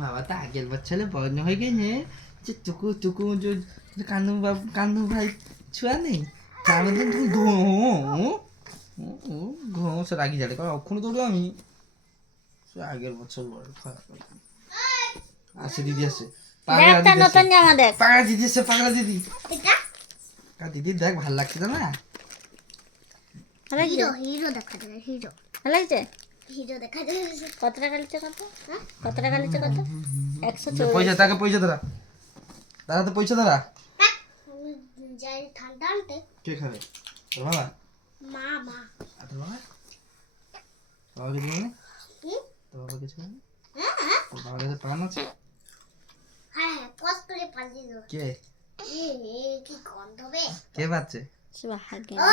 বাবা তা আগের বছরে বড় হয়ে গেছে যে টুকু টুকু যে কানু ভাই ছুয়া নেই তার মধ্যে তুমি ঘুমো সে রাগি যাবে কারণ অক্ষণে দৌড়ো আমি সে আগের বছর বড় খারাপ আসে দিদি আসে পাগলা দিদি এসে পাগলা দিদি দিদি দেখ ভাল লাগছে না হিরো দেখা যায় হিরো ভালো লাগছে হিরো দেখা যায় কত টাকা লিখছে কত টাকা লিখছে কত 140 পয়সা তাকে পয়সা দাঁড়া তো পয়সা দাঁড়া যাই ঠান্ডা আনতে কে খাবে তোর বাবা মা মা আর তোর বাবা বাবা কিছু বলে কি তোর বাবা কিছু বলে হ্যাঁ তোর বাবার কাছে প্রাণ আছে হ্যাঁ কষ্ট করে পালিয়ে যাও কে কি গন্ধ বে কে পাচ্ছে সুবহানাল্লাহ